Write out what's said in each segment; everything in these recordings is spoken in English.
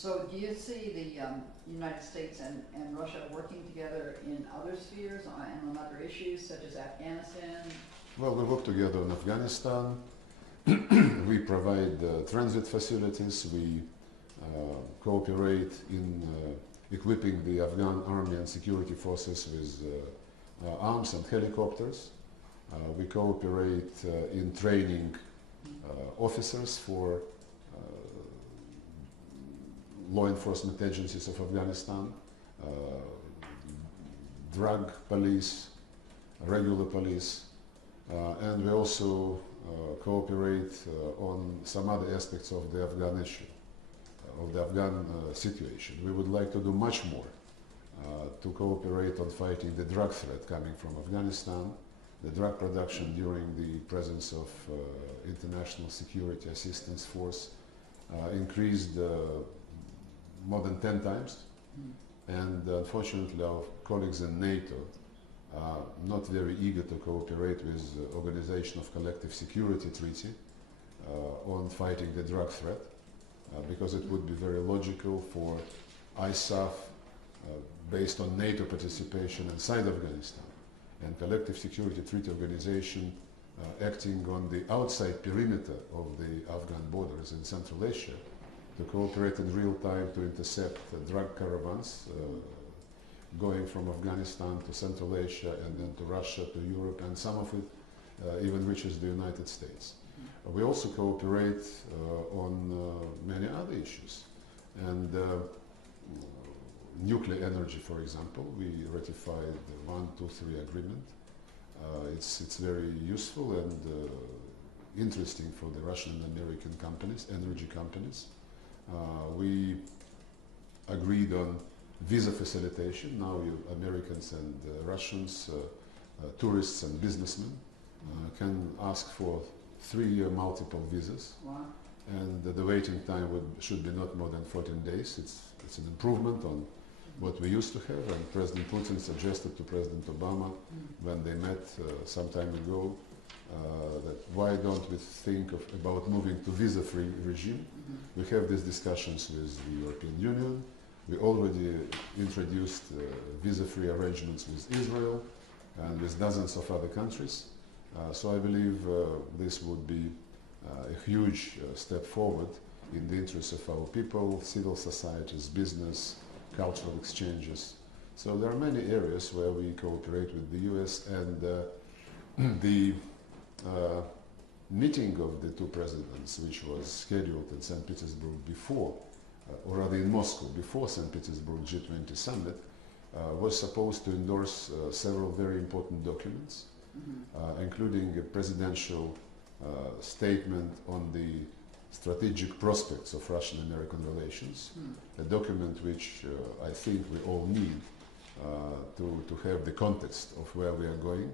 So do you see the United States and Russia working together in other spheres and on other issues such as Afghanistan? Well, we work together in Afghanistan. We provide transit facilities. We cooperate in equipping the Afghan army and security forces with arms and helicopters. We cooperate in training officers for law enforcement agencies of Afghanistan, drug police, regular police, and we also cooperate on some other aspects of the Afghan issue, of the Afghan situation. We would like to do much more to cooperate on fighting the drug threat coming from Afghanistan, the drug production during the presence of International Security Assistance Force increased more than 10 times, and unfortunately our colleagues in NATO are not very eager to cooperate with the Organization of Collective Security Treaty on fighting the drug threat, because it would be very logical for ISAF, based on NATO participation inside Afghanistan, and Collective Security Treaty Organization acting on the outside perimeter of the Afghan borders in Central Asia, to cooperate in real time to intercept drug caravans going from Afghanistan to Central Asia and then to Russia, to Europe, and some of it even reaches the United States. We also cooperate on many other issues. And nuclear energy, for example, we ratified the 123 agreement. It's very useful and interesting for the Russian and American companies, energy companies. We agreed on visa facilitation. Now Americans and Russians, tourists and businessmen can ask for 3-year multiple visas. Wow. And the waiting time should be not more than 14 days. It's an improvement on what we used to have, and President Putin suggested to President Obama when they met some time ago that why don't we think about moving to visa-free regime. We have these discussions with the European Union. We already introduced visa-free arrangements with Israel and with dozens of other countries. So I believe this would be a huge step forward in the interests of our people, civil societies, business, cultural exchanges. So there are many areas where we cooperate with the US, and the meeting of the two presidents, which was scheduled in St. Petersburg before, or rather in Moscow, before St. Petersburg G20 summit, was supposed to endorse several very important documents, including a presidential statement on the strategic prospects of Russian-American relations, a document which I think we all need to have the context of where we are going.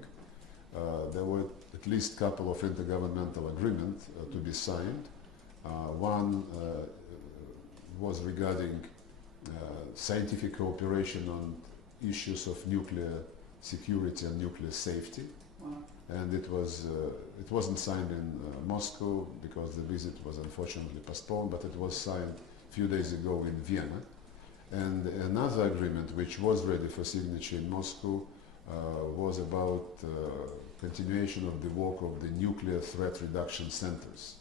There were at least a couple of intergovernmental agreements to be signed. One was regarding scientific cooperation on issues of nuclear security and nuclear safety. Wow. And it wasn't signed in Moscow because the visit was unfortunately postponed, but it was signed a few days ago in Vienna. And another agreement which was ready for signature in Moscow was about continuation of the work of the nuclear threat reduction centers,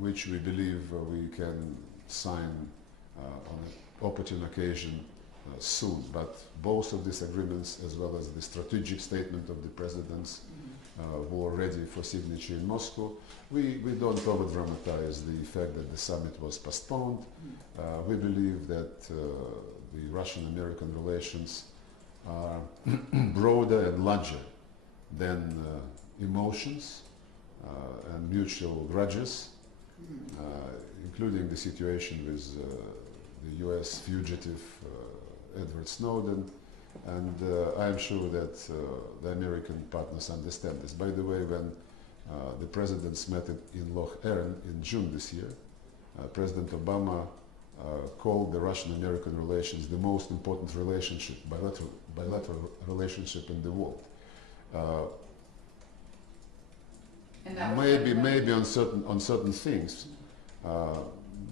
which we believe we can sign on an opportune occasion soon. But both of these agreements, as well as the strategic statement of the presidents, were ready for signature in Moscow. We don't over-dramatize the fact that the summit was postponed. We believe that the Russian-American relations are broader and larger than emotions and mutual grudges, including the situation with the US fugitive Edward Snowden, and I'm sure that the American partners understand this. By the way, when the presidents met in Loch Erin in June this year, President Obama called the Russian-American relations the most important relationship, bilateral relationship in the world. Maybe on certain things,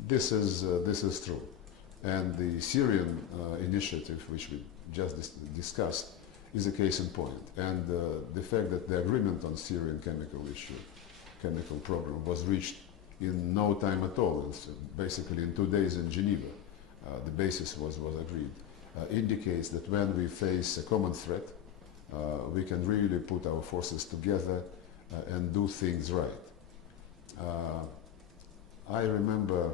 this is true. And the Syrian initiative, which we just discussed, is a case in point. And the fact that the agreement on Syrian chemical program was reached in no time at all, it's basically in 2 days in Geneva, the basis was agreed, indicates that when we face a common threat, we can really put our forces together and do things right. I remember,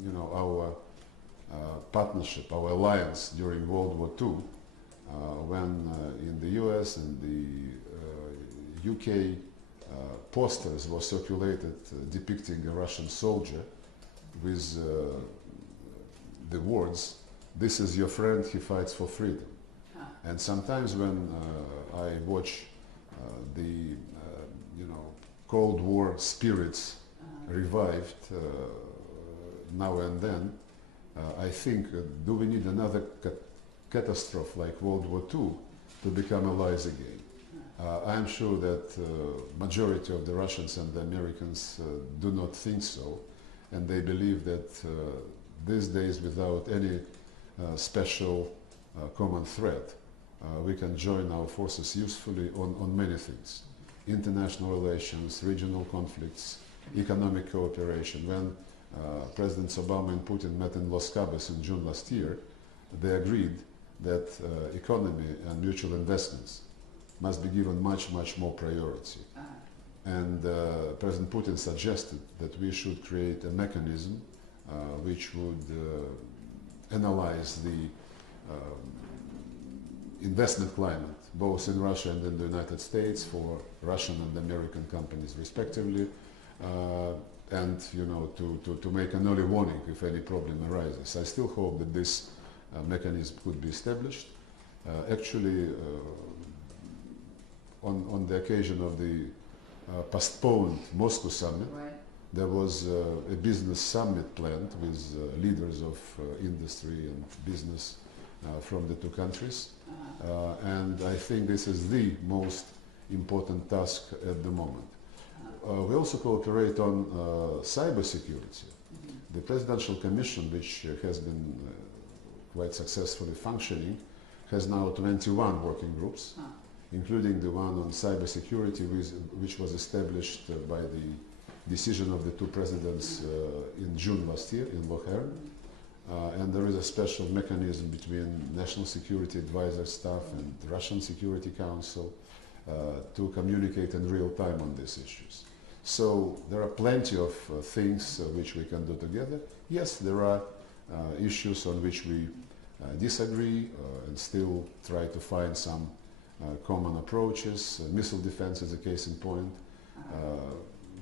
you know, our partnership, our alliance during World War II, when in the US and the UK posters were circulated depicting a Russian soldier with the words, "This is your friend, he fights for freedom." And sometimes when I watch the you know, Cold War spirits revived now and then, I think, do we need another catastrophe like World War II to become allies again? I'm sure that majority of the Russians and the Americans do not think so, and they believe that these days, without any special common threat, we can join our forces usefully on many things. International relations, regional conflicts, economic cooperation. When Presidents Obama and Putin met in Los Cabos in June last year, they agreed that economy and mutual investments must be given much more priority. And President Putin suggested that we should create a mechanism which would analyze the investment climate, both in Russia and in the United States, for Russian and American companies respectively, and, you know, to make an early warning if any problem arises. I still hope that this mechanism could be established. Actually, on the occasion of the postponed Moscow summit, Right. there was a business summit planned with leaders of industry and business from the two countries. And I think this is the most important task at the moment. We also cooperate on cybersecurity. The Presidential Commission, which has been quite successfully functioning, has now 21 working groups, including the one on cybersecurity, which was established by the decision of the two presidents in June last year in Lochern. And there is a special mechanism between National Security Advisor staff and the Russian Security Council to communicate in real time on these issues. So there are plenty of things which we can do together. Yes, there are issues on which we disagree and still try to find some common approaches. Missile defense is a case in point.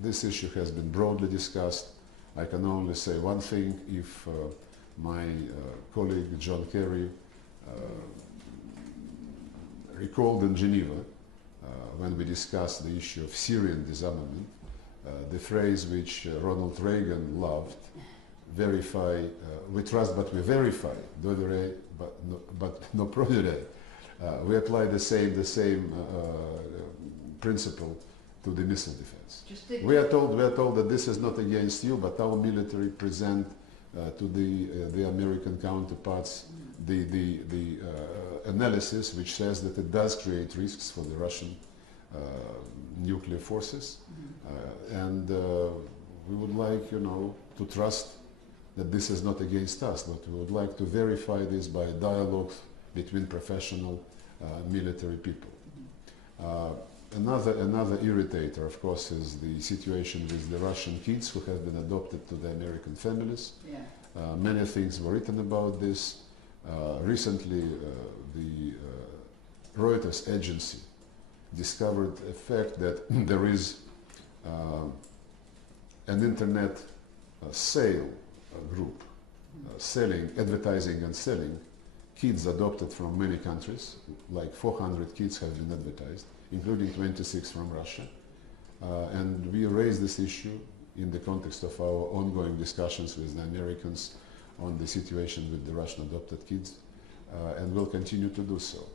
This issue has been broadly discussed. I can only say one thing: if my colleague John Kerry recalled in Geneva, when we discussed the issue of Syrian disarmament, the phrase which Ronald Reagan loved, verify, we trust but we verify, dovere but no provide. We apply the same principle to the missile defense. We are told that this is not against you, but our military present to the American counterparts the analysis which says that it does create risks for the Russian nuclear forces, and we would like, you know, to trust that this is not against us, but we would like to verify this by dialogue between professional military people. Another irritator, of course, is the situation with the Russian kids who have been adopted to the American families. Yeah. Many things were written about this. Recently, the Reuters agency discovered a fact that there is an internet sale group advertising and selling kids adopted from many countries. Like 400 kids have been advertised, including 26 from Russia. And we raised this issue in the context of our ongoing discussions with the Americans on the situation with the Russian adopted kids, and will continue to do so.